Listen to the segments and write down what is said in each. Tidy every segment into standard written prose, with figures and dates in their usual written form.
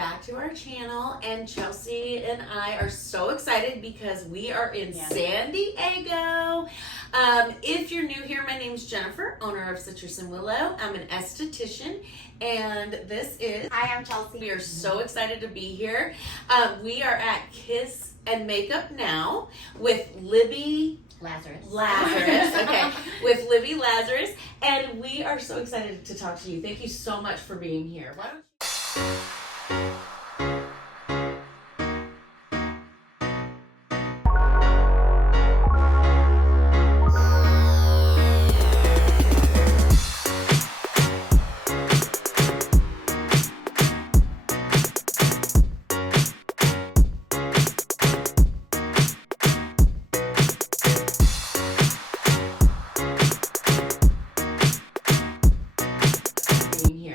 back to our channel, and Chelsea and I are so excited because we are in San Diego. If you're new here, my name's Jennifer, owner of Citrusandwillow. I'm an esthetician, and this is... Hi, I'm Chelsea. We are so excited to be here. We are at Kiss and Makeup Now with Libby Lazarus. Okay, with Libby Lazarus, and we are so excited to talk to you. Thank you so much for being here. Why don't you...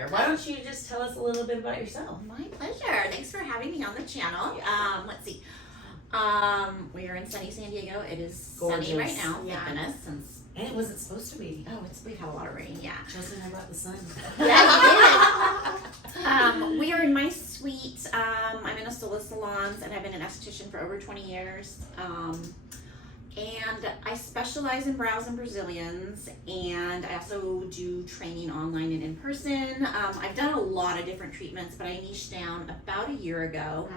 Why don't you just tell us a little bit about yourself? My pleasure. Thanks for having me on the channel. Let's see. We are in sunny San Diego. It is gorgeous. Sunny right now. Thank goodness. Since And it wasn't supposed to be. oh, we've had a lot of rain. Yeah. Chelsea and I brought the sun. Yeah, you did. We are in my suite. I'm in a Sola Salons, and I've been an esthetician for over 20 years. And I specialize in brows and Brazilians, and I also do training online and in person. I've done a lot of different treatments, but I niched down about a year ago.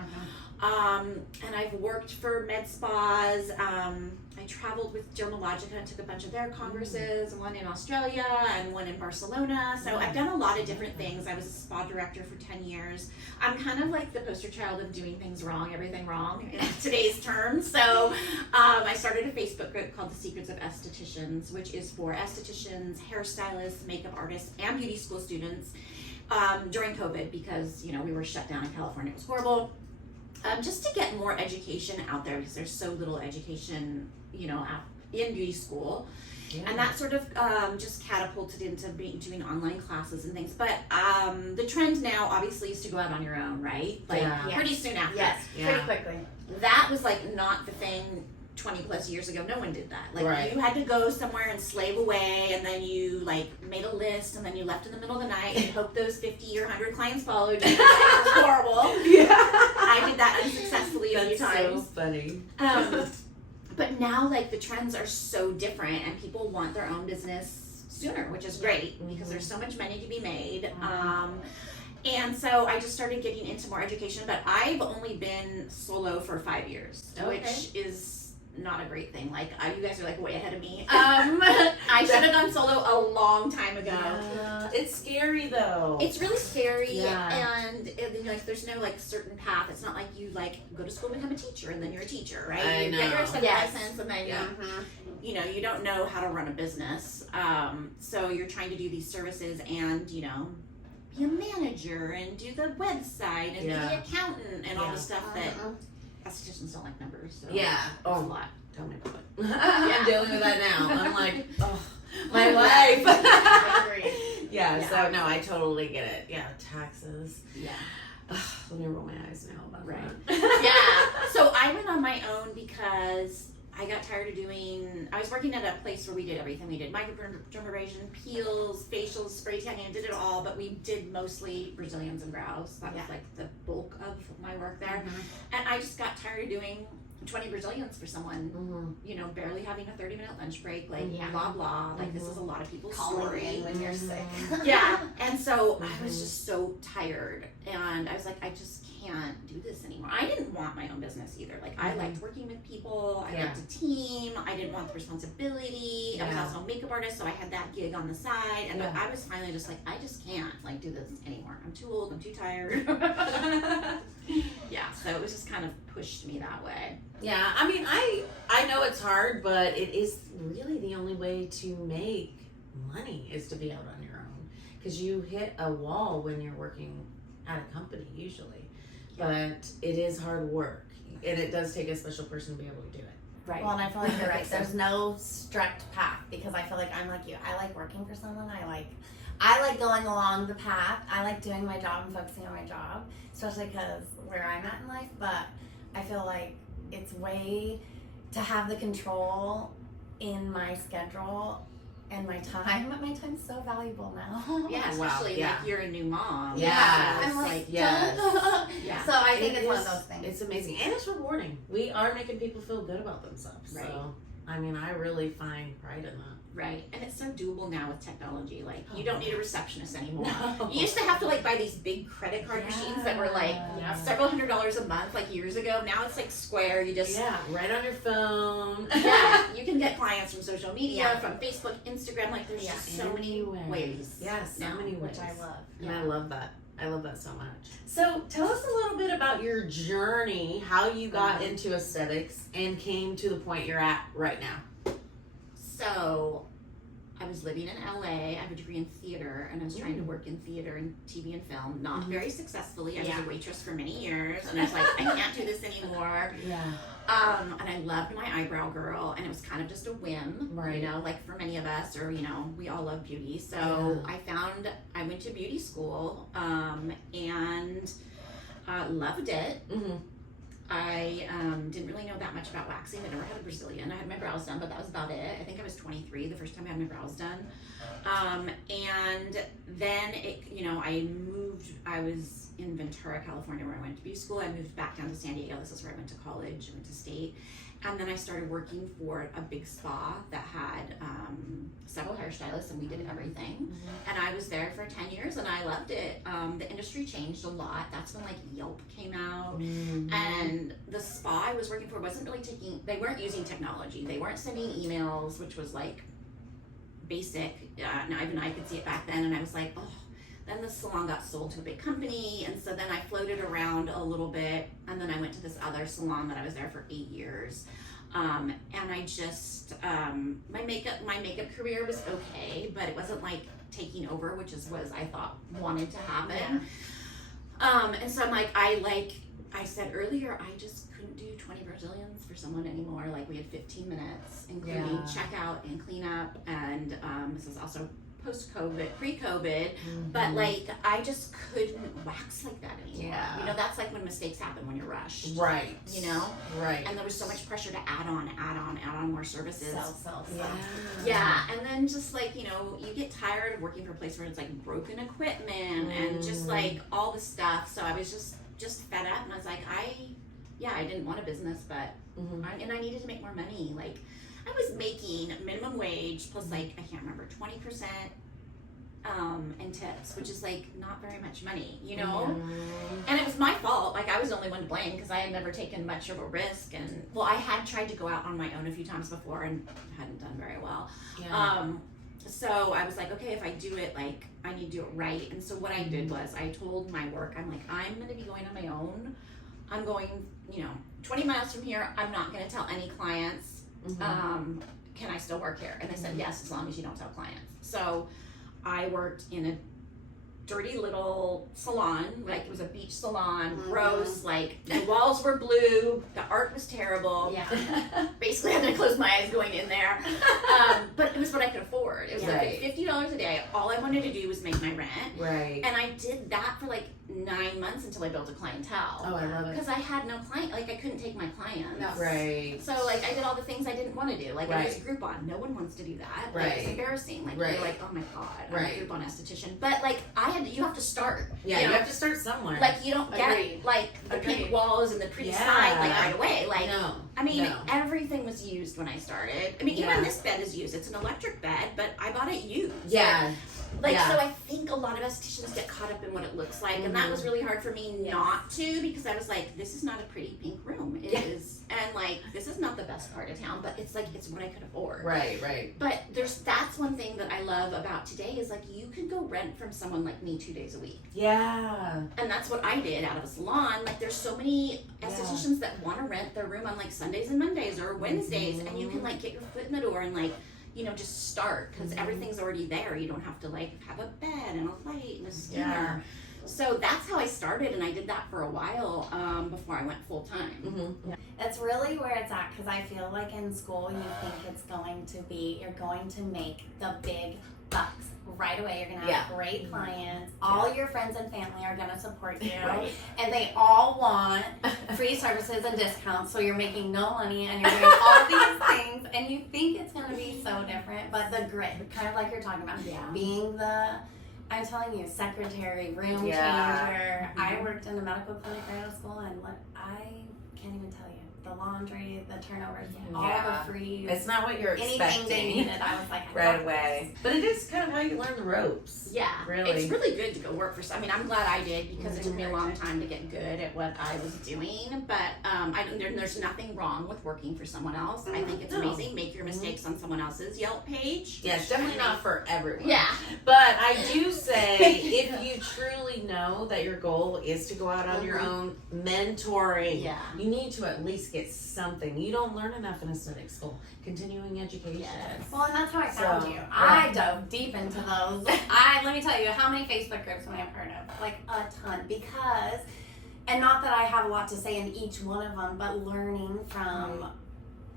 And I've worked for med spas. I traveled with Dermalogica and took a bunch of their congresses, one in Australia and one in Barcelona. So I've done a lot of different things. I was a spa director for 10 years. I'm kind of like the poster child of doing things wrong, everything wrong in today's terms. So I started a Facebook group called the Secrets of Estheticians, which is for estheticians, hairstylists, makeup artists, and beauty school students during COVID, because we were shut down in California. It was horrible. Just to get more education out there, because there's so little education, in beauty school. And that sort of just catapulted into doing online classes and things. But the trend now, obviously, is to go out on your own, right? Pretty soon after. Yes, pretty quickly. That was not the thing 20 plus years ago. No one did that. You had to go somewhere and slave away, and then you made a list, and then you left in the middle of the night and hope those 50 or 100 clients followed you. It was horrible. Yeah. I did that unsuccessfully a few times. So funny. But now the trends are so different, and people want their own business sooner, which is great because there's so much money to be made. And so I just started getting into more education, but I've only been solo for 5 years, which is not a great thing. You guys are way ahead of me. I should have gone solo a long time ago. It's scary though. It's really scary, and there's no certain path. It's not like you go to school and become a teacher and then you're a teacher, right? I You know. get your extended license, and then you don't know how to run a business. So you're trying to do these services and be a manager and do the website and be the accountant and all the stuff that estheticians don't like numbers. So it's a lot. Tell me about it. I'm dealing with that now. I'm like, oh, my life. So no, I totally get it. Yeah, taxes. Yeah. Let me roll my eyes now about Yeah. So I went on my own because I got tired of I was working at a place where we did everything. We did microdermabrasion, peels, facials, spray tanning, and did it all, but we did mostly Brazilians and brows. That was the bulk of my work there. And I just got tired of doing 20 Brazilians for someone, barely having a 30-minute lunch break, blah, blah. This is a lot of people's story. When you're sick. And so I was just so tired, and I was I just can't do this anymore. I didn't want my own business either. I liked working with people. I liked a team. I didn't want the responsibility. I was also a makeup artist, so I had that gig on the side. And I was finally just I just can't do this anymore. I'm too old. I'm too tired. So it was just kind of pushed me that way. Yeah, I mean, I know it's hard, but it is really the only way to make money is to be out on your own, because you hit a wall when you're working at a company usually. But it is hard work, and it does take a special person to be able to do it. Right. Well, and I feel you're right. There's no strict path, because I feel I'm like you. I like working for someone. I like going along the path. I like doing my job and focusing on my job, especially because where I'm at in life. But I feel it's way to have the control in my schedule and my time's so valuable now. Yeah, Wow, especially yeah. like you're a new mom. Yes. I'm like, Yes. Yeah. So I think It it's one of is- those things. It's amazing, and it's rewarding. We are making people feel good about themselves. Right. So, I mean, I really find pride in that. Right, and it's so doable now with technology. Like, you don't need a receptionist anymore. No. You used to have to like buy these big credit card machines that were like several $100s a month, like years ago. Now it's like Square. You just right on your phone. yeah, you can get clients from social media, Yeah. from Facebook, Instagram. Like, there's just so many ways. Yes, so now, many ways. Which I love. And I love that. I love that so much. So tell us a little bit about your journey, how you got into aesthetics and came to the point you're at right now. So, I was living in LA. I have a degree in theater, and I was trying to work in theater and TV and film. Not very successfully. I was a waitress for many years, and I was like, I can't do this anymore. Yeah. And I loved my eyebrow girl, and it was kind of just a whim, you know, like for many of us, or, you know, we all love beauty. So I went to beauty school, and loved it. Mm-hmm. I didn't really know that much about waxing. I never had a Brazilian. I had my brows done, but that was about it. I think I was 23 the first time I had my brows done. And then I was in Ventura, California, where I went to beauty school. I moved back down to San Diego. This is where I went to college. I went to state. And then I started working for a big spa that had several hairstylists, and we did everything. And I was there for 10 years, and I loved it. The industry changed a lot. That's when like Yelp came out. And the spa I was working for wasn't really they weren't using technology. They weren't sending emails, which was like basic. And even I could see it back then, and I was like, oh. Then the salon got sold to a big company, and so then I floated around a little bit, and then I went to this other salon that I was there for 8 years. And I just my makeup career was okay, but it wasn't like taking over, which was I thought wanted to happen. And so I'm like, I said earlier, I just couldn't do 20 Brazilians for someone anymore. Like, we had 15 minutes, including checkout and cleanup, and this is also post-COVID, pre-COVID, but like I just couldn't wax like that anymore. You know, that's like when mistakes happen when you're rushed. Right. You know? Right. And there was so much pressure to add on more services. Sell. Yeah, and then just like, you know, you get tired of working for a place where it's like broken equipment and just like all the stuff. So I was just fed up, and I was like, I didn't want a business, but I needed to make more money. Like, I was making minimum wage plus like, I can't remember, 20% and tips, which is like not very much money, you know? And it was my fault. Like, I was the only one to blame because I had never taken much of a risk. And well, I had tried to go out on my own a few times before and hadn't done very well. So I was like, okay, if I do it, like, I need to do it right. And so what I did was I told my work, I'm like, I'm going to be going on my own. I'm going, 20 miles from here. I'm not going to tell any clients. Can I still work here? And they said yes, as long as you don't tell clients. So I worked in a dirty little salon, like it was a beach salon, gross, like the walls were blue, the art was terrible. Basically I had to close my eyes going in there. But it was what I could afford. It was like $50 a day. All I wanted to do was make my rent. Right. And I did that for like 9 months until I built a clientele. Oh, I love it. Because I had no client, like I couldn't take my clients. No. Right. So like I did all the things I didn't want to do. Like I was Groupon. No one wants to do that. Like, it's embarrassing. Like you're like, oh my god, I'm a Groupon esthetician. But like you have to start. Yeah, you have to start somewhere. Like you don't get like the pink walls and the pretty side like right away. Like no. I mean everything was used when I started. I mean even this bed is used. It's an electric bed, but I bought it used. Yeah. So I think a lot of estheticians get caught up in what it looks like, and that was really hard for me not to, because I was like, this is not a pretty pink room. It is, and like this is not the best part of town, but it's like it's what I could afford. Right. But that's one thing that I love about today is like you can go rent from someone like me 2 days a week. Yeah. And that's what I did out of a salon. Like there's so many estheticians that want to rent their room on like Sundays and Mondays or Wednesdays, and you can like get your foot in the door and like, just start, because everything's already there. You don't have to like have a bed and a light and a steamer. So that's how I started, and I did that for a while before I went full time. Mm-hmm. It's really where it's at, because I feel like in school you think it's going to be, you're going to make the big bucks right away. You're going to have great clients. All your friends and family are going to support you. Right. And they all want free services and discounts, so you're making no money and you're doing all these things, and you think it's going to be so different. But the grit, kind of like you're talking about, being the, I'm telling you, secretary, room changer. I worked in a medical clinic right out of school, and I can't even tell you. The laundry, the turnovers, all the free. It's not what you're anything expecting. they needed, I was like, right away. But it is kind of how you learn the ropes. Yeah, really. It's really good to go work for. I mean, I'm glad I did, because it took me a long time to get good at what I was doing. But there's nothing wrong with working for someone else. I think it's amazing. Make your mistakes on someone else's Yelp page. Yeah, it's definitely not for everyone. Yeah. But I do say, if you truly know that your goal is to go out on your own, mentoring, you need to at least get something. You don't learn enough in aesthetic school. Continuing education. Well, and that's how I found you. I dove deep into those. Let me tell you, how many Facebook groups am I a part of? Like a ton. Because, and not that I have a lot to say in each one of them, but learning from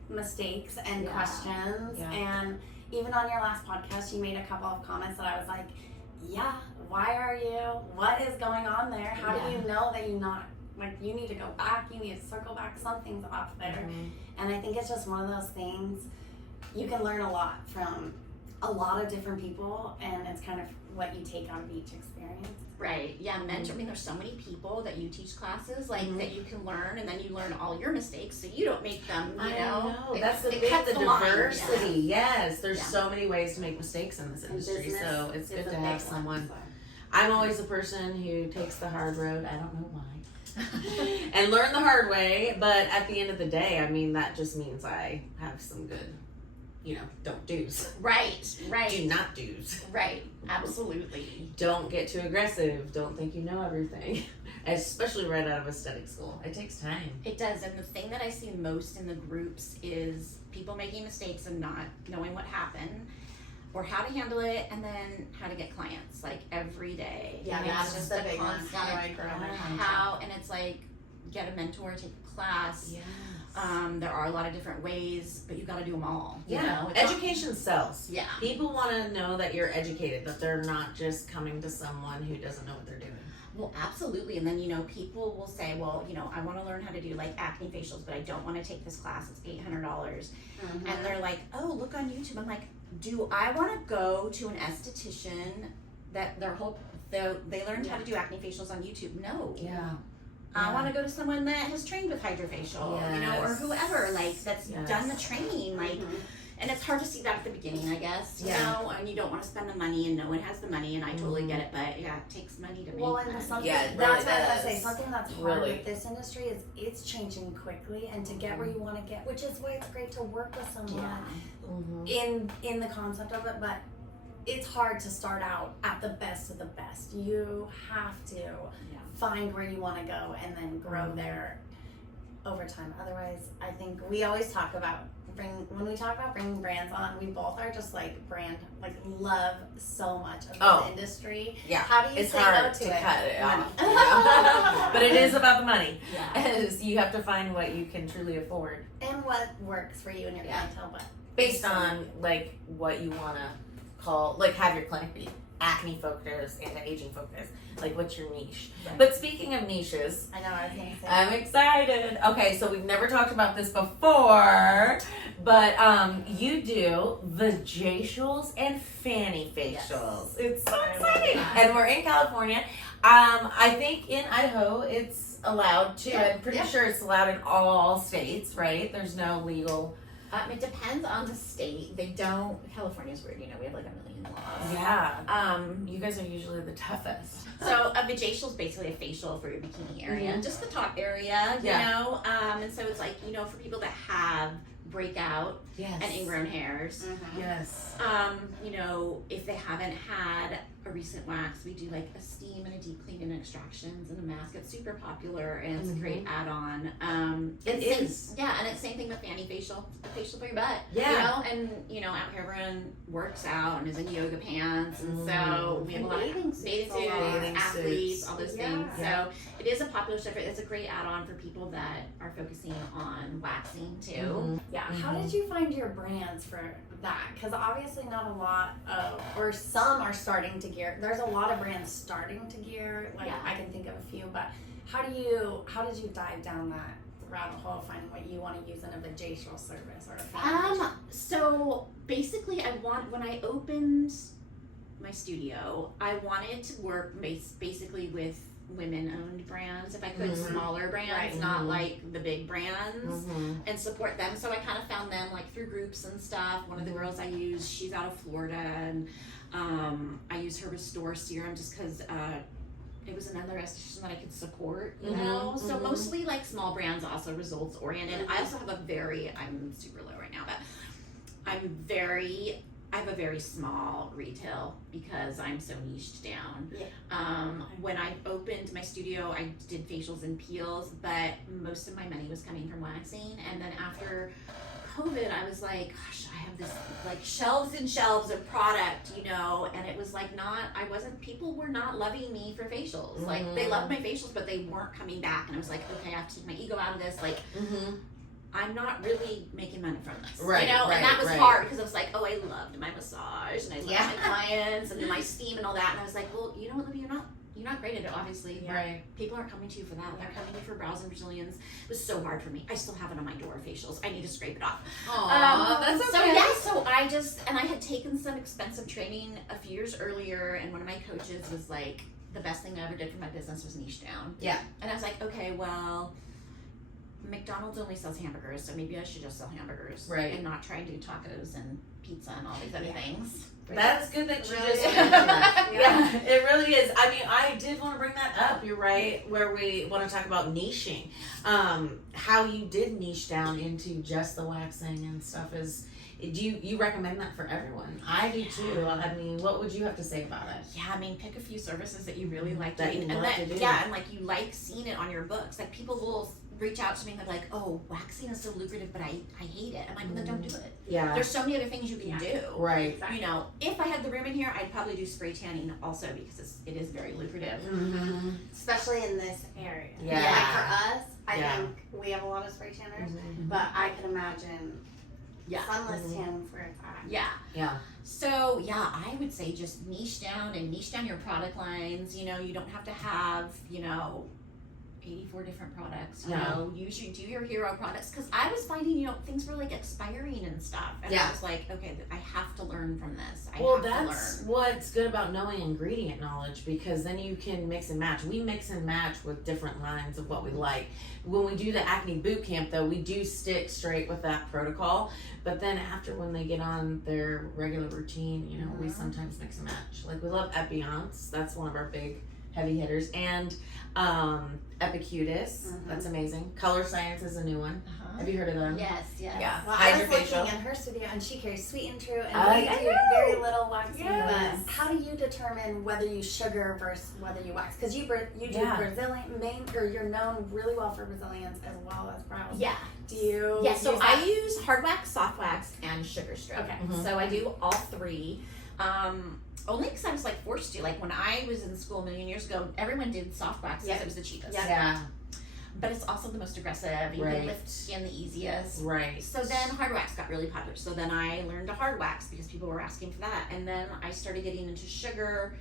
mistakes and questions. And even on your last podcast, you made a couple of comments that I was like, why are you? What is going on there? How do you know that you're not, like, you need to go back, you need to circle back, something's off there. And I think it's just one of those things, you can learn a lot from a lot of different people, and it's kind of what you take out of each experience. Right. Yeah. Mentor. I mean, there's so many people that you teach classes that you can learn, and then you learn all your mistakes, so you don't make them. You know, that's the diversity. Yes, there's so many ways to make mistakes in this industry, so it's good to have someone. I'm always a person who takes the hard road. I don't know why. And learn the hard way, but at the end of the day, I mean, that just means I have some good, don't do's. Right. Do not do's. Right. Absolutely. Don't get too aggressive. Don't think you know everything. Especially right out of aesthetic school. It takes time. It does. And the thing that I see most in the groups is people making mistakes and not knowing what happened, or how to handle it, and then how to get clients, like, every day. Yeah, and that's it's just the big one. constant How do I grow my content? And it's like, get a mentor, take a class. Yes. There are a lot of different ways, but you got to do them all. You know? Education sells. Yeah. People want to know that you're educated, that they're not just coming to someone who doesn't know what they're doing. Well, absolutely. And then, people will say, well, I want to learn how to do, like, acne facials, but I don't want to take this class. It's $800. And they're like, oh, look on YouTube. I'm like, do I want to go to an esthetician that they learned how to do acne facials on YouTube? No. Yeah. I want to go to someone that has trained with hydrofacial, or whoever, like, that's done the training, like, and it's hard to see that at the beginning, I guess, you know, and you don't want to spend the money, and no one has the money, and I totally get it, but it takes money to make and something, it that's really what I was does. gonna say, something that's hard with this industry is it's changing quickly, and to get where you want to get, which is why it's great to work with someone in the concept of it, but it's hard to start out at the best of the best. You have to find where you want to go and then grow there over time. Otherwise, I think we always talk about when we talk about bringing brands on, we both are just like love so much of the industry. Yeah. How do you it's say hard no to it? cut it off. But it is about the money. Yeah. As you have to find what you can truly afford. And what works for you and your clientele, but based on like what you want to call, like, have your clinic be acne focused, anti-aging focused, like, what's your niche? But speaking of niches, I know I was gonna say I'm excited. Okay, so we've never talked about this before, but you do vajacials and fanny facials. It's so exciting. And we're in California. I think in Idaho it's allowed to. I'm pretty sure it's allowed in all states, right? There's no legal. It depends on the state. They don't. California's weird. We have like a million laws. Yeah. You guys are usually the toughest. So a vajacial is basically a facial for your bikini area, just the top area, you know. And so it's like, for people that have breakout and ingrown hairs. Yes. If they haven't had a recent wax, we do like a steam and a deep clean and extractions and a mask. It's super popular and it's a great add-on. It is. Yeah, and it's same thing with fanny facial, a facial for your butt. Yeah. You know, and you know, out here everyone works out and is in yoga pants, and so we have a lot of bathing suits, athletes, all those things. Yeah. So it is a popular stuff. It's a great add-on for people that are focusing on waxing too. Yeah. How did you find your brands for that? Because obviously not a lot of, or some are starting to gear. There's a lot of brands starting to gear. Like I can think of a few, but how did you dive down that rabbit hole, finding what you want to use in a vajacial service or a facial? So basically, when I opened my studio, I wanted to work basically with women-owned brands, if I could, smaller brands, not like the big brands, and support them. So I kind of found them like through groups and stuff. One of the girls I use, she's out of Florida, and I use her Restore serum just because it was another esthetician that I could support, you know. So mostly like small brands, also results oriented. I also have I'm super low right now, but I have a very small retail because I'm so niched down. When I opened my studio, I did facials and peels, but most of my money was coming from waxing. And then after COVID, I was like, gosh, I have this like shelves and shelves of product, you know, and it was like people were not loving me for facials. Like they loved my facials, but they weren't coming back. And I was like, okay, I have to take my ego out of this. Like, I'm not really making money from this, you know, and that was hard because I was like, oh, I loved my massage and I loved my clients and my steam and all that, and I was like, well, you know what, Libby, you're not great at it, obviously. People aren't coming to you for that. They're coming to you for brows and Brazilians. It was so hard for me. I still have it on my door, facials. I need to scrape it off. That's okay. So I had taken some expensive training a few years earlier, and one of my coaches was like, the best thing I ever did for my business was niche down. And I was like, okay, well, McDonald's only sells hamburgers, so maybe I should just sell hamburgers, and not try and do tacos and pizza and all these other things. That's good that you just went that. It really is. I mean, I did want to bring that up. You're right, where we want to talk about niching. How you did niche down into just the waxing and stuff is. Do you recommend that for everyone? I do too. I mean, what would you have to say about it? Yeah, I mean, pick a few services that you really like that doing, you love to do. Yeah, and like you like seeing it on your books. Like people will reach out to me and they're like, "Oh, waxing is so lucrative, but I hate it." I'm like, "Well, then don't do it." There's so many other things you can do. Right. You know, if I had the room in here, I'd probably do spray tanning also because it is very lucrative. Especially in this area. Yeah. Like for us, I think we have a lot of spray tanners, but I can imagine sunless tan for a time. So I would say just niche down your product lines. You know, you don't have to have 84 different products. You know, do your hero products, because I was finding things were like expiring and stuff, and I was like, okay, I have to learn from this. That's what's good about knowing ingredient knowledge, because then you can mix and match. We mix and match with different lines of what we like. When we do the acne boot camp, though, we do stick straight with that protocol. But then after, when they get on their regular routine, we sometimes mix and match. Like, we love Epiance. That's one of our big heavy hitters. And Epicutis. That's amazing. Color Science is a new one. Have you heard of them? Yes. Yeah. Well, I was looking in her studio, and she carries Sweet and True, and we do very little waxing. But how do you determine whether you sugar versus whether you wax? Because you do Brazilian, or you're known really well for Brazilians as well as brows. Do you? Yeah. So I use hard wax, soft wax, and sugar strip. Okay. So I do all three. Only because I was like forced to. Like when I was in school a million years ago, everyone did soft wax because it was the cheapest. But it's also the most aggressive. You can lift skin the easiest. So then hard wax got really popular. So then I learned to hard wax because people were asking for that. And then I started getting into sugar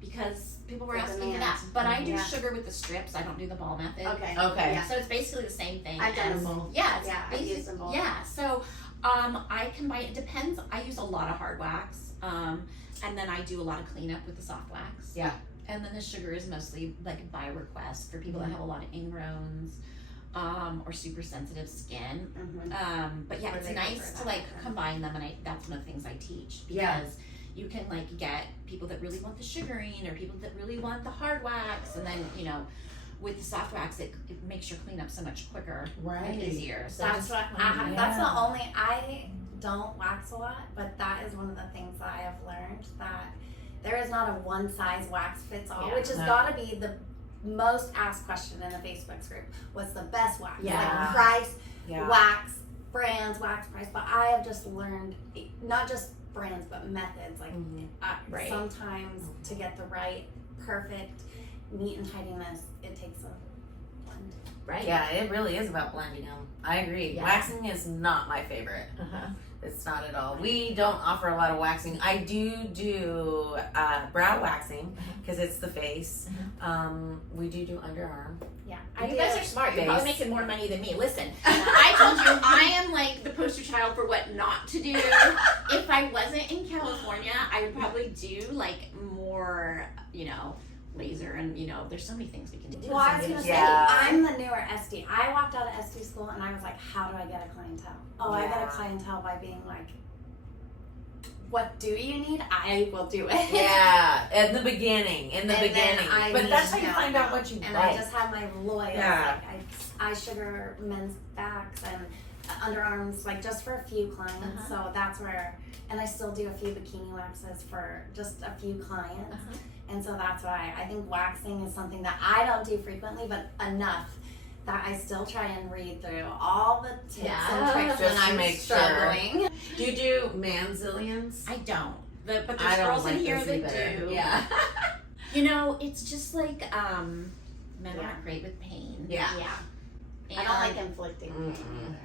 because people were asking for that. But I do sugar with the strips. I don't do the ball method. Okay. So it's basically the same thing. I've done them both. I use them both. So I combine. It depends. I use a lot of hard wax. And then I do a lot of cleanup with the soft wax. And then the sugar is mostly like by request for people that have a lot of ingrowns, or super sensitive skin. But it's nice to like combine them, and that's one of the things I teach, because you can like get people that really want the sugaring, or people that really want the hard wax, and then with the soft wax, it makes your cleanup so much quicker and easier. So that's the only. I don't wax a lot, but that is one of the things that I have learned, that there is not a one size wax fits all, Yeah. which has got to be the most asked question in the Facebook group. What's the best wax? Yeah. Like price, Yeah. wax, brands, wax price. But I have just learned, not just brands, but methods. Like Right. sometimes to get the right, perfect, neat and tidiness, it takes a blend. Right. Yeah, it really is about blending them. I agree. Yeah. Waxing is not my favorite. Uh-huh. It's not at all. We don't offer a lot of waxing. I do brow waxing because it's the face. We do underarm. Yeah. You guys are smart. You're probably Base. making more money than me. Listen, I told you I am like the poster child for what not to do. If I wasn't in California, I would probably do like more, laser and there's so many things we can do. Well, I was gonna say, Yeah. I'm the newer ST. I walked out of ST school and I was like, how do I get a clientele? Oh, I get a Yeah. clientele by being like, what do you need? I will do it. Yeah, in the beginning. And then I But that's how niche you down find out now. what you And like. I just have my loyal, Yeah. like I sugar men's backs and underarms, like just for a few clients. So that's where, and I still do a few bikini waxes for just a few clients. And so that's why I think waxing is something that I don't do frequently, but enough that I still try and read through all the tips and tricks Just when to I'm make sure. struggling. Do you do manzillions? I don't. But I there's don't girls like in here those that either. do. Yeah. It's just like men aren't great with pain. Yeah. I don't like inflicting Mm-mm.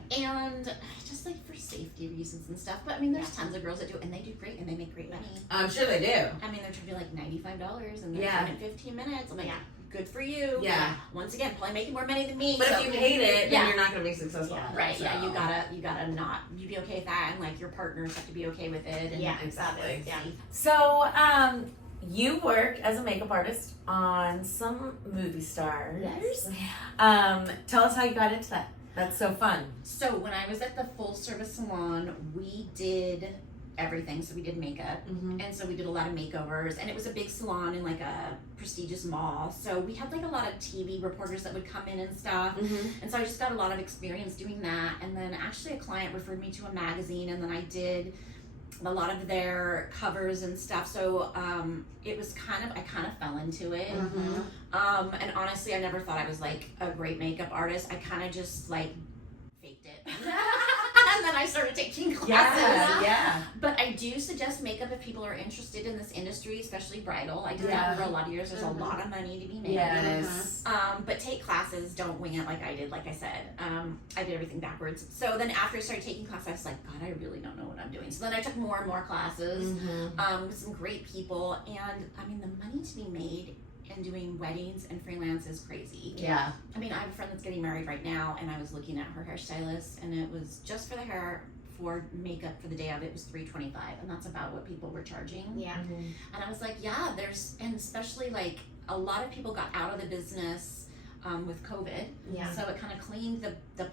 pain. And just like for safety reasons and stuff. But I mean, there's tons of girls that do it and they do great and they make great money. I'm sure they do. I mean, they're charging like $95 and they're Yeah. doing it in 15 minutes. I'm like, good for you. Yeah. Once again, probably making more money than me. But so- if you hate it, Yeah. then you're not going to be successful. at it, Right, yeah, so. you gotta not, you be okay with that, and like your partners have to be okay with it. And Yeah, exactly. Yeah. So, you work as a makeup artist on some movie stars. Yes. Tell us how you got into that. That's so fun. So when I was at the full service salon, we did everything. So we did makeup, and so we did a lot of makeovers, and it was a big salon in like a prestigious mall. So we had like a lot of TV reporters that would come in and stuff. And so I just got a lot of experience doing that. And then actually a client referred me to a magazine, and then I did a lot of their covers and stuff. So it was I kind of fell into it. And honestly, I never thought I was like a great makeup artist. I kind of just like faked it. And then I started taking classes. Yeah. But I do suggest makeup if people are interested in this industry, especially bridal. I did that for a lot of years. There's a lot of money to be made. Yes. But take classes, don't wing it like I did, like I said. I did everything backwards. So then after I started taking classes, I was like, God, I really don't know what I'm doing. So then I took more and more classes with some great people. And I mean, the money to be made and doing weddings and freelance is crazy. Yeah. I mean, I have a friend that's getting married right now, and I was looking at her hairstylist, and it was just for the hair, for makeup for the day of it was $325, and that's about what people were charging. Yeah. And I was like, yeah, and especially like a lot of people got out of the business with COVID. Yeah. So it kind of cleaned the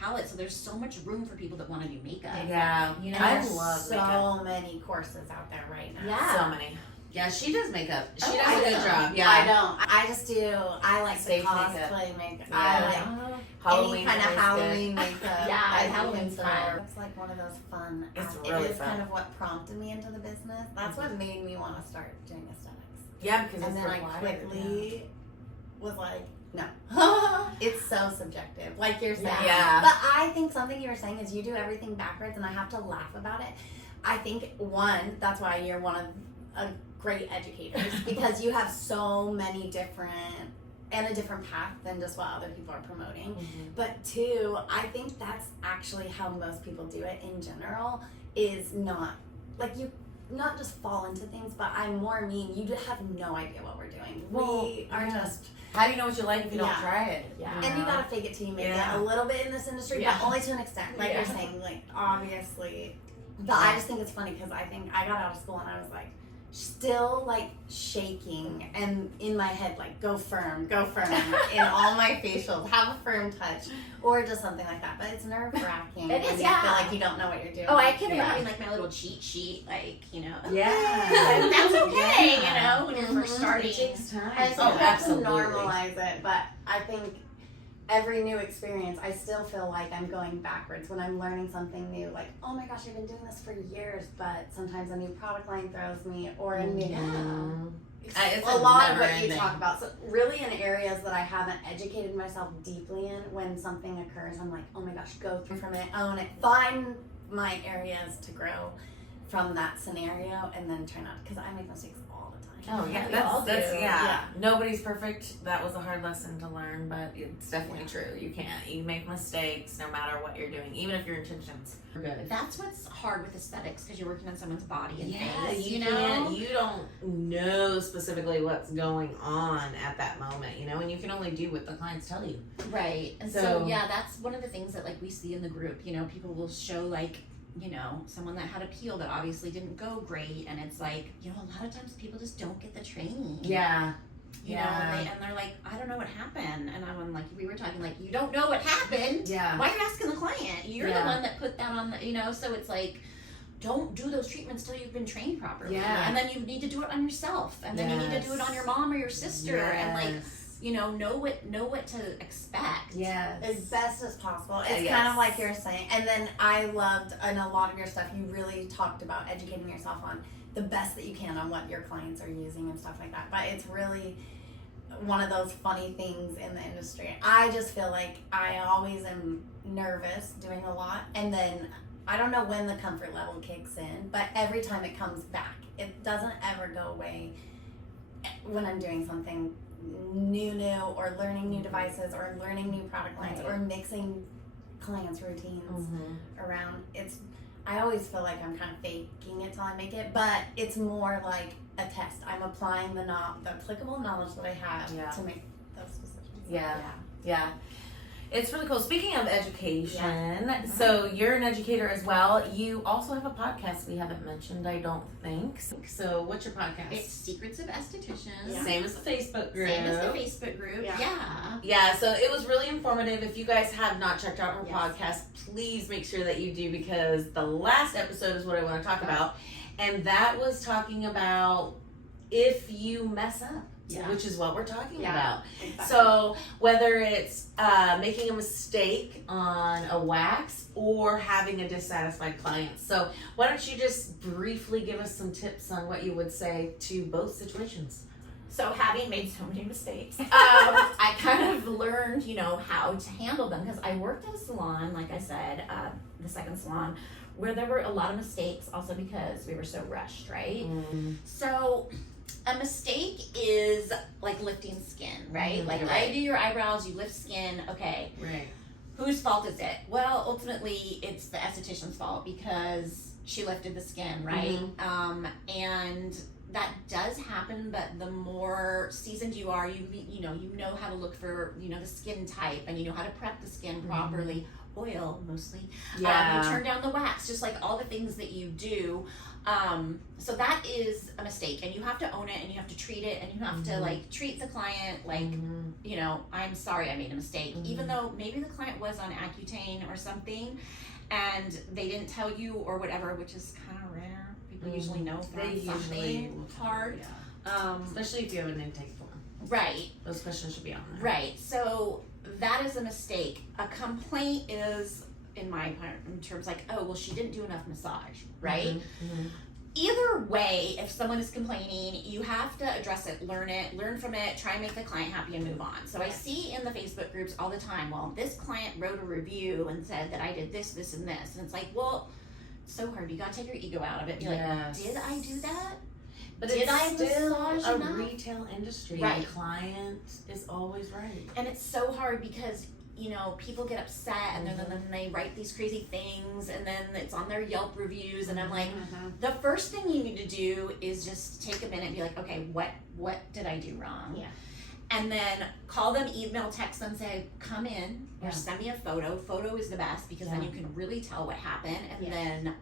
palette. So there's so much room for people that want to do makeup. Yeah. You know, I There's love so makeup. many courses out there right now. Yeah. So many. Yeah, she does makeup. She Oh, does I a good don't. job. I Yeah. don't. I just do. I like Stage the cosplay makeup. Yeah. I like Halloween any kind of is good. Halloween makeup. Yeah, I think Halloween's fun. It's like one of those fun. It's it really is fun. kind of what prompted me into the business. That's what made me want to start doing aesthetics. Yeah, because And it's then I required, quickly was like, no. It's so subjective, like you're saying. Yeah. But I think something you were saying is you do everything backwards, and I have to laugh about it. I think that's why you're one of a great educators, because you have so many different and a different path than just what other people are promoting. But two, I think that's actually how most people do it in general, is not like you not just fall into things, but I more mean you just have no idea what we're doing. We are just, How do you know what you like if you don't Yeah. try it? and you gotta fake it till you make Yeah. it a little bit in this industry, Yeah. but only to an extent. Like you're saying, like obviously. But I just think it's funny because I think I got out of school and I was like, still like shaking, and in my head like go firm in all my facials, have a firm touch, or just something like that. But it's nerve wracking. It is, when you yeah. feel like you don't know what you're doing. Oh, I can remember Yeah. having like my little cheat sheet, like, Yeah. And that's okay, Yeah. when you're first starting. It takes time. I think Oh, you have to absolutely. normalize it, but I think every new experience, I still feel like I'm going backwards when I'm learning something new. Like, oh my gosh, I've been doing this for years, but sometimes a new product line throws me, or a new. It's a lot of what you never-ending. talk about. So really in areas that I haven't educated myself deeply in, when something occurs, I'm like, oh my gosh, go through from it, own it, find my areas to grow from that scenario, and then try not, because I make mistakes all the time. Oh yeah, We all that's do. yeah. Nobody's perfect. That was a hard lesson to learn, but it's definitely true. You can't. You make mistakes no matter what you're doing, even if your intentions are good. That's what's hard with aesthetics, because you're working on someone's body and Yeah, face, you know? can't. You don't know specifically what's going on at that moment, you know, and you can only do what the clients tell you. Right. And so, So- yeah, that's one of the things that like we see in the group, you know, people will show like, you know, someone that had a peel that obviously didn't go great, and it's like, you know, a lot of times people just don't get the training. Yeah. You know, and they're like, I don't know what happened. And I'm like, we were talking like, you don't know what happened. Yeah. Why are you asking the client? You're the Yeah. one that put that on the, you know, so it's like, don't do those treatments till you've been trained properly. Yeah. And then you need to do it on yourself. And then you need to do it on your mom or your sister. And like, you know what to expect. Yes. As best as possible. It's Yes. kind of like you're saying. And then I loved, in a lot of your stuff, you really talked about educating yourself on the best that you can on what your clients are using and stuff like that. But it's really one of those funny things in the industry. I just feel like I always am nervous doing a lot, and then I don't know when the comfort level kicks in, but every time it comes back, it doesn't ever go away when I'm doing something new, or learning new devices, or learning new product lines, Right. or mixing clients' routines Mm-hmm. around. I always feel like I'm kind of faking it till I make it, but it's more like a test. I'm applying the applicable knowledge that I have to make those decisions. Yeah. It's really cool. Speaking of education, so you're an educator as well. You also have a podcast we haven't mentioned, I don't think. So what's your podcast? It's Secrets of Estheticians. Same as the Facebook group. Same as the Facebook group. Yeah. Yeah, so it was really informative. If you guys have not checked out her Yes. podcast, please make sure that you do, because the last episode is what I want to talk about. And that was talking about if you mess up, which is what we're talking about. Exactly. So whether it's making a mistake on a wax or having a dissatisfied client. So why don't you just briefly give us some tips on what you would say to both situations? So having made so many mistakes, I kind of learned, you know, how to handle them, because I worked at a salon, like I said, the second salon, where there were a lot of mistakes, also because we were so rushed, right? So a mistake is like lifting skin, right? Like I do your eyebrows, you lift skin, okay. Right. Whose fault is it? Well, ultimately, it's the esthetician's fault, because she lifted the skin, right? And that does happen, but the more seasoned you are, you know how to look for, you know, the skin type, and you know how to prep the skin properly. Oil mostly. You turn down the wax, just like all the things that you do. So that is a mistake, and you have to own it, and you have to treat it, and you have to like treat the client like, you know, I'm sorry I made a mistake, even though maybe the client was on Accutane or something and they didn't tell you or whatever, which is kind of rare. People usually know if they're on something hard. Especially if you have an intake form. Right. Those questions should be on there. Right. So that is a mistake. A complaint is, in my terms, like, oh, well, she didn't do enough massage, right? Either way, if someone is complaining, you have to address it, learn from it, try and make the client happy and move on. So I see in the Facebook groups all the time, well, this client wrote a review and said that I did this, this, and this. And it's like, well, it's so hard. You got to take your ego out of it. Be like, did I do that? But Did I it's still massage a enough? retail industry. Right. The client is always right. And it's so hard because, you know, people get upset and then they write these crazy things, and then it's on their Yelp reviews, and I'm like, the first thing you need to do is just take a minute and be like, okay, what did I do wrong? Yeah. And then call them, email, text them, say, come in or send me a photo. Photo is the best, because then you can really tell what happened, and then,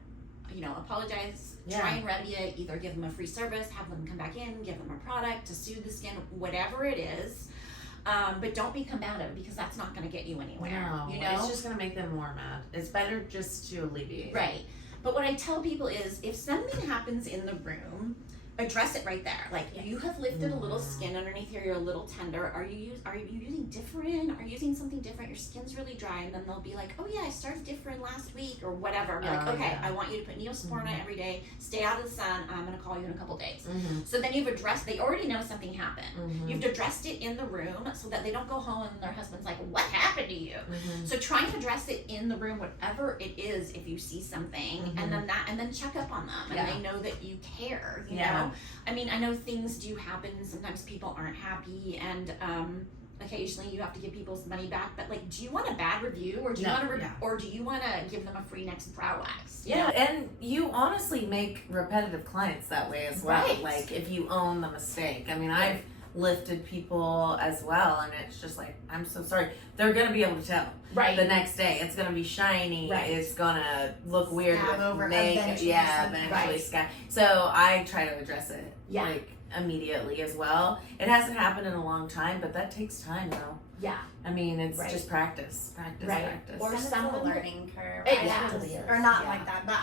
you know, apologize, try and remedy it, either give them a free service, have them come back in, give them a product to soothe the skin, whatever it is. But don't be combative, because that's not going to get you anywhere. No, you know, it's just going to make them more mad. It's better just to alleviate. Right. But what I tell people is, if something happens in the room address it right there. Like, you have lifted a little skin underneath here, you're a little tender. Are you using different? Are you using something different? Your skin's really dry. And then they'll be like, oh yeah, I started different last week or whatever. Be like, okay, I want you to put Neosporin every day, stay out of the sun. I'm going to call you in a couple days. So then you've addressed, they already know something happened. You've addressed it in the room so that they don't go home and their husband's like, what happened to you? So trying to address it in the room, whatever it is, if you see something, and then check up on them, and they know that you care, you know? I mean, I know things do happen, sometimes people aren't happy, and occasionally you have to give people's money back, but like, do you want a bad review, or do you want to give them a free next brow wax? And you honestly make repetitive clients that way as well. Like, if you own the mistake. I mean, I've lifted people as well, and it's just like, I'm so sorry. They're gonna be able to tell the next day. It's gonna be shiny. It's gonna look weird with makeup. Eventually. So I try to address it like immediately as well. It hasn't happened in a long time, but that takes time though. I mean, it's just practice. Or And some it's a learning curve. Exactly. Or not like that, but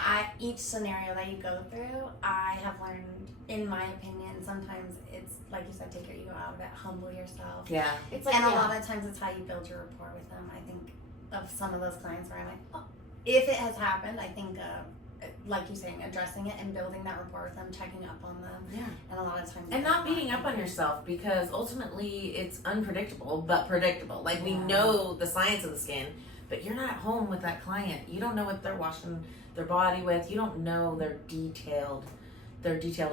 each scenario that you go through, I have learned, in my opinion, sometimes it's like you said, take your ego out of it, humble yourself. It's like, And a lot of times it's how you build your rapport with them. I think of some of those clients where I'm like, oh, if it has happened, I think like you're saying, addressing it and building that rapport with them, checking up on them. And a lot of times, and not beating up on yourself, because ultimately it's unpredictable but predictable. Like, we know the science of the skin, but you're not at home with that client. You don't know what they're washing their body with. You don't know their detailed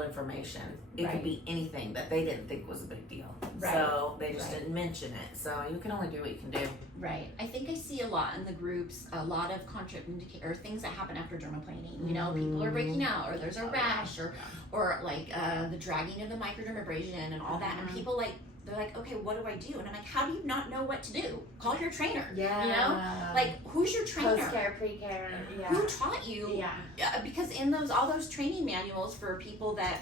information. It could be anything that they didn't think was a big deal. So they just didn't mention it. So you can only do what you can do. I think I see a lot in the groups, a lot of or things that happen after dermaplaning. You know, people are breaking out, or there's a rash, or like the dragging of the microdermabrasion and all that. And people they're like, okay, what do I do? And I'm like, how do you not know what to do? Call your trainer. You know, like, who's your trainer? Post-care, pre-care. Who taught you? Because in all those training manuals for people that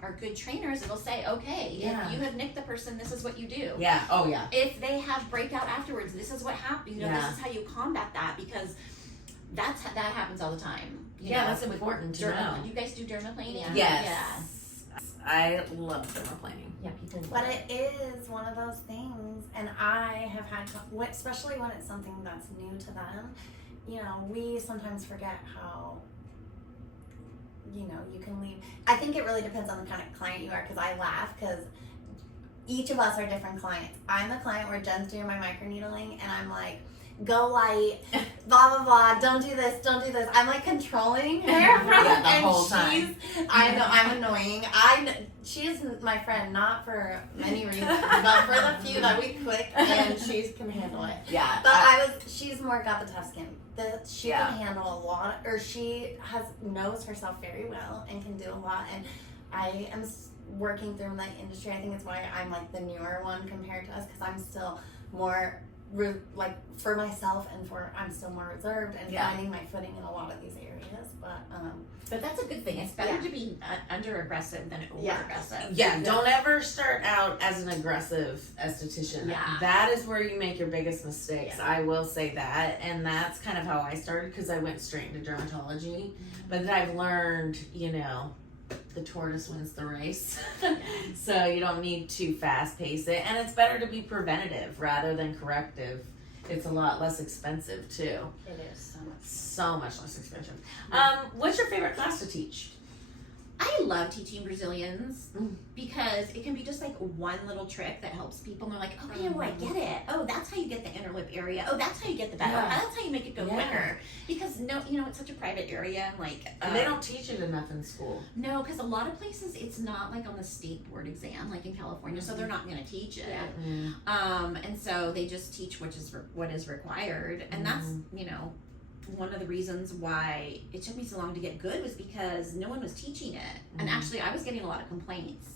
are good trainers, it'll say, okay, if you have nicked the person, this is what you do. If they have breakout afterwards, this is what happens. You know, this is how you combat that, because that happens all the time. You know, that's important to know. You guys do dermaplaning? Yes. I love dermaplaning. People love But it is one of those things, and I have had, especially when it's something that's new to them, you know, we sometimes forget how, you know, you can leave. I think it really depends on the kind of client you are, because I laugh, because each of us are different clients. I'm the client where Jen's doing my microneedling, and I'm like, go light, blah, blah, blah, don't do this, don't do this. I'm like controlling her the whole time. I know, I'm annoying. She is my friend, not for many reasons, but for the few that we click, and she can handle it. But she's more got the tough skin. She can handle a lot, or she knows herself very well and can do a lot. And I am working through that industry. I think it's why I'm like the newer one compared to us, because I'm still more like for myself, and I'm still more reserved and finding my footing in a lot of these areas. But that's a good thing. It's better to be under aggressive than over aggressive. Don't ever start out as an aggressive esthetician. That is where you make your biggest mistakes. I will say that, and that's kind of how I started, because I went straight into dermatology. But then I've learned, you know, the tortoise wins the race. So you don't need to fast pace it, and it's better to be preventative rather than corrective. It's a lot less expensive too. It is so much less expensive. What's your favorite class to teach? I love teaching Brazilians because it can be just like one little trick that helps people, and they're like, okay, I get it. Oh, that's how you get the inner lip area. Oh, that's how you get the back. Oh, that's how you make it go quicker. Because it's such a private area, and like and they don't teach it enough in school. No, because a lot of places it's not like on the state board exam, like in California, so they're not going to teach it. And so they just teach what is required, and that's one of the reasons why it took me so long to get good was because no one was teaching it. And actually I was getting a lot of complaints,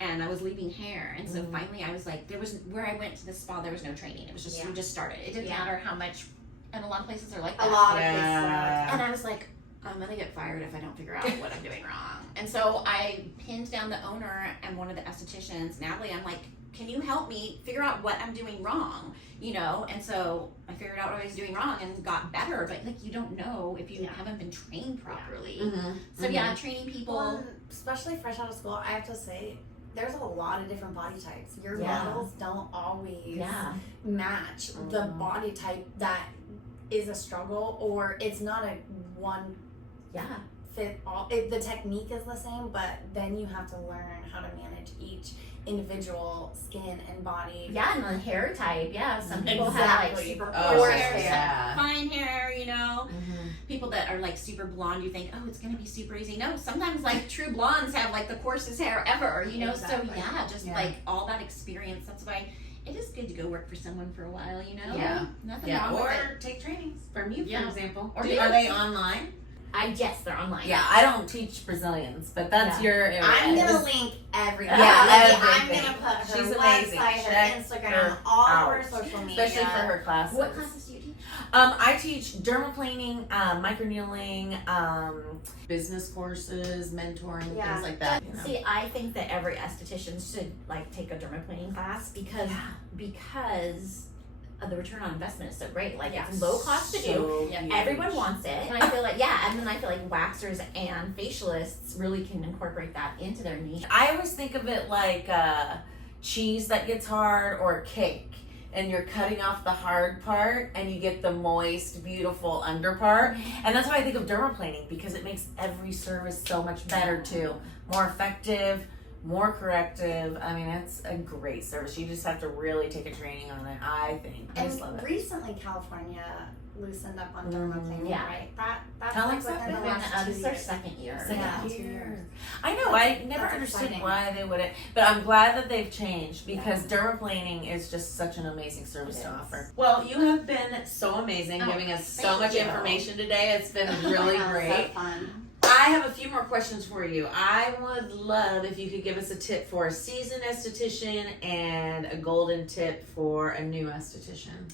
and I was leaving hair, and so finally I was like, where I went to the spa, there was no training. It was just you just started. It didn't matter how much, and a lot of places are like that. A lot of places are like that. And I was like, I'm gonna get fired if I don't figure out what I'm doing wrong. And so I pinned down the owner and one of the estheticians, Natalie. I'm like, can you help me figure out what I'm doing wrong? And so I figured out what I was doing wrong and got better, but like, you don't know if you haven't been trained properly. So training people. Well, especially fresh out of school, I have to say, there's a lot of different body types. Your Yeah. models don't always Yeah. match the body type that is a struggle, or it's not a one Yeah. fit all. The technique is the same, but then you have to learn how to manage each individual skin and body. Yeah, and the hair type. Yeah, some people have like Exactly. super Oh, coarse hair, yeah. fine hair, you know. Mm-hmm. People that are like super blonde, you think, oh, it's gonna be super easy. No, sometimes like true blondes have like the coarsest hair ever, you know. Exactly. So yeah, just Yeah. like all that experience. That's why it is good to go work for someone for a while, you know. Yeah. Nothing Yeah, wrong with or it. take trainings from you, for Yeah. example. Or Do you? are they online? Yes, they're online. Yeah, I don't teach Brazilians, but that's Yeah. your area. I'm gonna link everything. Yeah, I'm everything. gonna put her She's amazing. website, her Check Instagram, her all of her out. social media. Especially for her classes. What classes do you teach? I teach dermaplaning, microneedling, Business courses, mentoring, Yeah. things like that. You know? See, I think that every esthetician should like take a dermaplaning class because the return on investment is so great. Like it's low cost to do. So Yeah. huge. Everyone wants it. And I feel like, and then I feel like waxers and facialists really can incorporate that into their niche. I always think of it like cheese that gets hard or cake. And you're cutting off the hard part and you get the moist, beautiful under part. And that's why I think of dermaplaning, because it makes every service so much better too. More effective, more corrective. I mean, it's a great service. You just have to really take a training on it, I think. I just love And it. recently, California loosened up on dermaplaning, Yeah. right? That's How like long's that within the been? last 2 This is their years. second year. Second Yeah. year. I know, I never That's understood exciting. why they wouldn't, but I'm glad that they've changed because dermaplaning is just such an amazing service to offer. Well, you have been so amazing, giving us so thank much you. information today. It's been really Yeah, great. So fun. I have a few more questions for you. I would love if you could give us a tip for a seasoned esthetician and a golden tip for a new esthetician.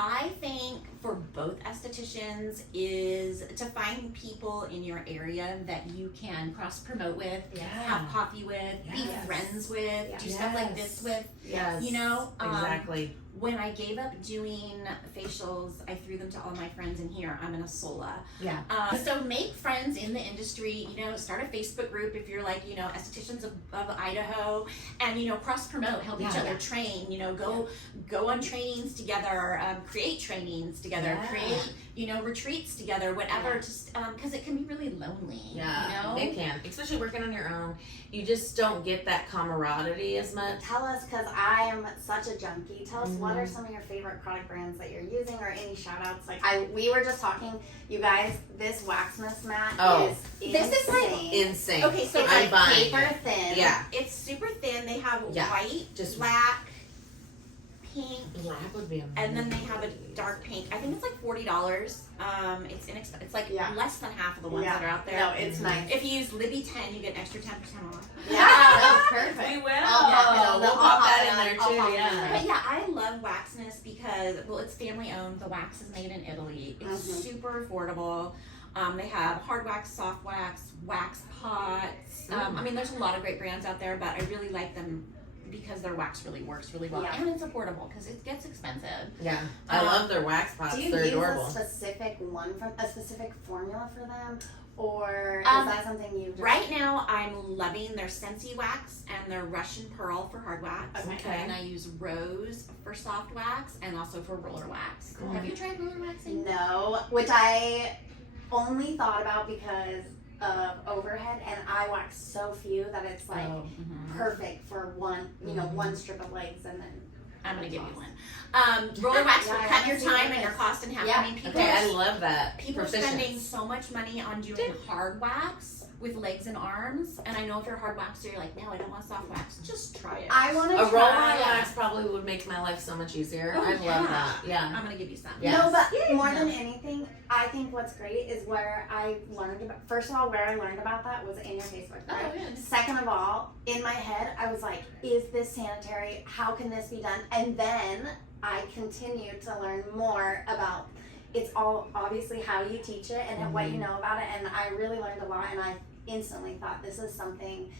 I think for both estheticians is to find people in your area that you can cross promote with, have coffee with, be Yes. friends with, do stuff like this with. Yes. You know, Exactly. When I gave up doing facials, I threw them to all my friends in here. I'm in a SOLA. Yeah. So make friends in the industry, you know, start a Facebook group if you're like, you know, estheticians of Idaho, and, you know, cross promote, help each other train, you know, go on trainings together, create trainings together, create, you know, retreats together, whatever, just, cause it can be really lonely, Yeah, you know? it can. Especially working on your own. You just don't get that camaraderie as much. Tell us, because I am such a junkie. Tell us what are some of your favorite product brands that you're using, or any shout outs. Like we were just talking, you guys, this Waxmas mat is This is like insane. Insane. Okay, so It's I'm like buying paper it. thin. Yeah. It's super thin. They have Yeah, white, just- black, pink, Black would be amazing. and then they have a dark pink. I think it's like $40. It's inexpensive. It's like less than half of the ones that are out there. No, it's nice. If you use Libby 10, you get an extra 10% off. Yeah, no, perfect. We will. I'll We'll pop pop that it in on. there I'll too. pop it in Yeah. there. But yeah, I love Waxness because, well, it's family owned. The wax is made in Italy. It's super affordable. They have hard wax, soft wax, wax pots. I mean, there's a lot of great brands out there, but I really like them because their wax really works really well. Yeah. And it's affordable because it gets expensive. Yeah. I love their wax pots. Do you They're use adorable. a specific one from a specific formula for them, or is Um, that something you just... Right now, I'm loving their Scentsy wax and their Russian Pearl for hard wax. Okay. And I use Rose for soft wax and also for roller wax. Cool. Have you tried roller waxing? No, which I only thought about because of overhead, and I wax so few that it's like perfect for one, you know, one strip of legs, and then I'm gonna give you one. Roller wax will Yeah, I cut your haven't seen time it. and your cost in half. Yeah. I mean, people Okay, I love that. people are Proficient. spending so much money on doing hard wax with legs and arms, and I know if you're a hard waxer, you're like, no, I don't want soft wax. Just try it. I want to A roll try. on wax probably would make my life so much easier. Oh, I love yeah. that. Yeah. I'm gonna give you some. Yes. No, but more than anything, I think what's great is where I learned about. First of all, where I learned about that was in your Facebook, right? Oh, yeah. Second of all, in my head, I was like, "Is this sanitary? How can this be done?" And then I continued to learn more about. It's all obviously how you teach it and what you know about it, and I really learned a lot. And I instantly thought, this is something.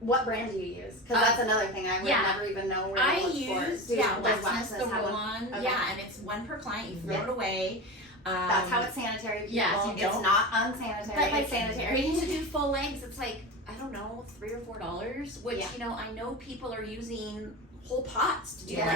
What brand do you use? Because that's another thing I would never even know where I to look use for. Waxness, Waxness the have roll one? on. Okay. Yeah, and it's one per client. You throw it away. That's how it's sanitary, people. Yes, you it's don't- not unsanitary, But like it's sanitary. to do full legs, it's like, I don't know, $3 or $4, which, Yeah. you know, I know people are using whole pots to do Yeah.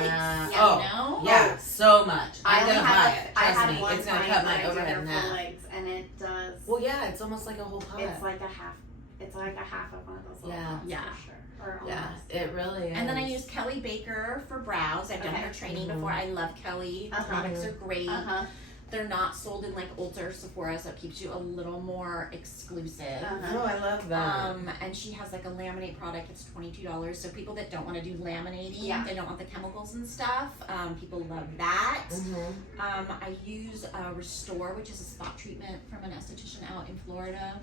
legs, Oh, you know? Yeah, so much. I I'm only gonna had buy a- it. I Trust had me, one it's gonna client cut my that I did overhead their in full half. legs, and it does. Well, yeah, it's almost like a whole pot. It's like a half. It's like a half of one of those little Yeah. pots Yeah. for sure. Or Yeah, almost. it really is. And then I use Kelly Baker for brows. I've done Okay. her training before. I love Kelly. The Uh-huh. products are great. Uh-huh. They're not sold in like Ulta or Sephora, so it keeps you a little more exclusive. Uh-huh. Oh, I love that. And she has like a laminate product. It's $22. So people that don't want to do laminating, Yeah. they don't want the chemicals and stuff. People love that. Mhm. I use Restore, which is a spot treatment from an esthetician out in Florida.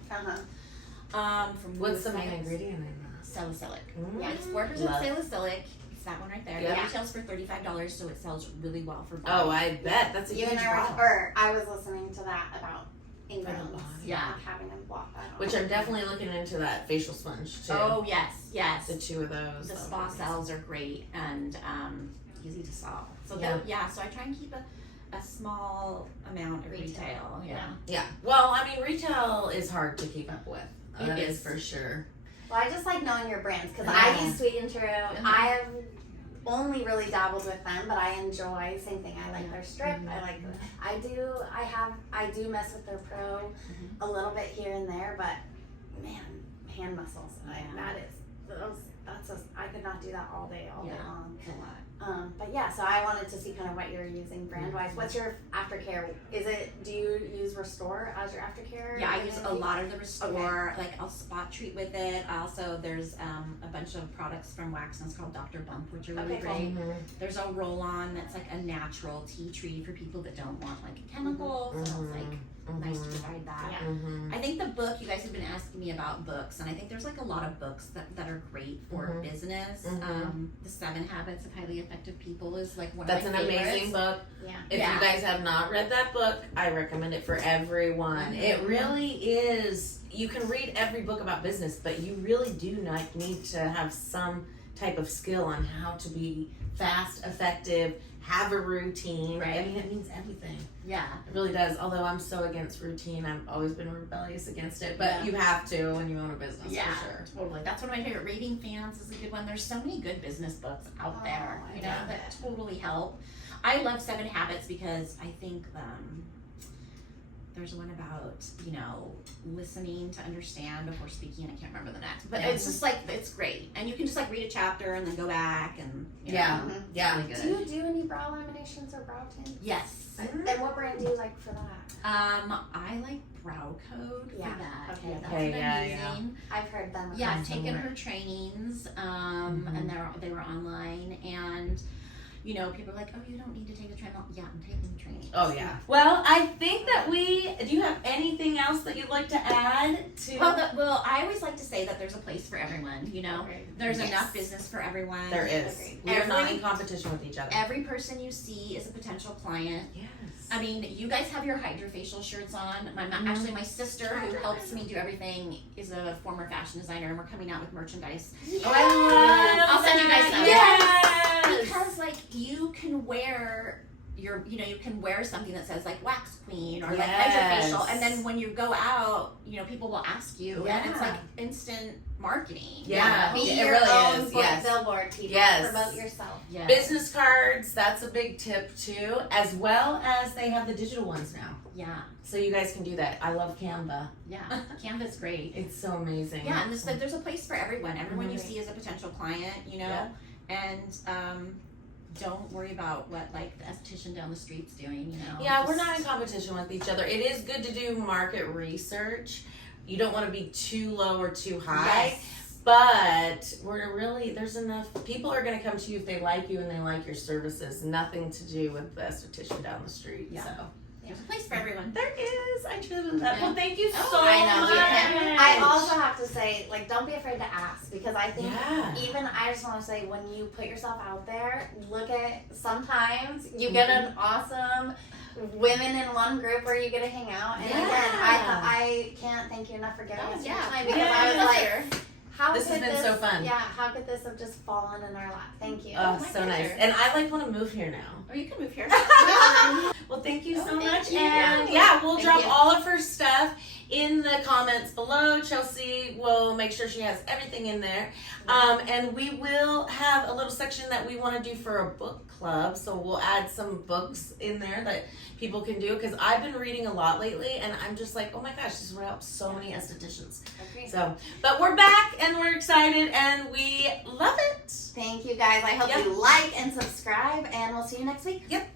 From What's the Lewis main Science. ingredient in that? Salicylic. Mm. Yeah, it's 4% Love. salicylic. It's that one right there. Yeah. It retails for $35, so it sells really well for Oh, body. I bet. That's a You huge and I bottle. were, or I was listening to that about ingredients. body. Yeah. Like having them block that out. Which I'm definitely looking into that facial sponge too. Oh yes, yes. The two of those. The that spa would be cells are great and easy to solve. So so I try and keep a small amount of retail. Yeah. Yeah. Well, I mean, retail is hard to keep up with. It That is. is for sure. Well, I just like knowing your brands because Yeah. I use Sweet and True. I have only really dabbled with them, but I enjoy. Same thing. I like their strip. I like. I do mess with their Pro a little bit here and there, but man, hand muscles. I could not do that all day long. A lot. But yeah, so I wanted to see kind of what you're using brand wise. What's your aftercare? Do you use Restore as your aftercare? Yeah, I use a lot of the Restore. Like I'll spot treat with it. Also, there's a bunch of products from WAXING. It's called Dr. Bump, which are really great. There's a roll-on that's like a natural tea tree for people that don't want like a chemical. So it's like nice to provide that. Yeah. Mm-hmm. I think the book, you guys have been asking me about books, and I think there's like a lot of books that are great for business. The 7 Habits of Highly Effective People is like one That's of an my favorites. amazing book. Yeah. If Yeah. you guys have not read that book, I recommend it for everyone. It really is. You can read every book about business, but you really do not need to have some type of skill on how to be fast, effective, have a routine. Right. I mean, it means everything. Yeah. It really does. Although I'm so against routine, I've always been rebellious against it. But Yeah. you have to when you own a business, Yeah, for sure. totally. That's one of my favorite. Reading Finance is a good one. There's so many good business books out there, I you know, love that it. totally help. I love 7 Habits because I think there's one about, you know, listening to understand before speaking. I can't remember the next, but it's just like, it's great. And you can just like read a chapter and then go back and, you Yeah. know. Yeah. Do you do any brow laminations or brow tints? Yes. And what brand do you like for that? I like Brow Code for Yeah. that. Okay, Yeah, that's Okay, amazing. I've heard them. Yeah, I've Awesome. taken her trainings, and they were online, and you know, people are like, "Oh, you don't need to take the training." Yeah, I'm taking the training. Oh yeah. Well, I think that do you have anything else that you'd like to add to? Well, I always like to say that there's a place for everyone. You know, there's Yes. enough business for everyone. There is. Agreed. We are not Every- in competition with each other. Every person you see is a potential client. Yes. I mean, you guys have your hydrofacial shirts on. Actually, my sister, who helps me do everything, is a former fashion designer, and we're coming out with merchandise. Oh, I love I'll send you guys some. Yes. Because like you can wear you can wear something that says like Wax Queen or like Yes. hydrofacial, and then when you go out, you know, people will ask you, and it's Yeah. like instant marketing. Yeah. Be It your really own is, yes. billboard, people. Yes. Promote yourself. Yeah. Business cards, that's a big tip too, as well as they have the digital ones now. Yeah. So you guys can do that. I love Canva. Yeah. Canva's great. It's so amazing. Yeah, and there's a place for everyone. Everyone you Mhm. see is a potential client, you know, Yeah. and don't worry about what like the esthetician down the street's doing, you know. Yeah, we're Just- not in competition with each other. It is good to do market research. You don't want to be too low or too high. Yes. But there's enough people are going to come to you if they like you and they like your services. Nothing to do with the esthetician down the street. Yeah. So There's a place for everyone. there is. I truly love that. Yeah. Well, thank you Oh, so I know. much. I also have to say, like, don't be afraid to ask because I think Yeah. even I just want to say when you put yourself out there, sometimes you get an awesome women in one group where you get to hang out. And again, Yeah. I can't thank you enough for giving us your yeah. time because Yeah, I was that's like, fair. How This has could been so fun. Yeah, how could this have just fallen in our lap? Thank you. Oh, my so nice. pleasure. And I like want to move here now. Or you can move here. Well, thank you so thank much. you. And yeah, we'll Thank drop you. all of her stuff in the comments below. Chelsea will make sure she has everything in there. And we will have a little section that we want to do for a book club. So we'll add some books in there that people can do, because I've been reading a lot lately and I'm just like, oh my gosh, this will help so many estheticians. Okay. So, but we're back and we're excited and we love it. Thank you guys. I hope Yep. you like and subscribe, and we'll see you next week. Yep.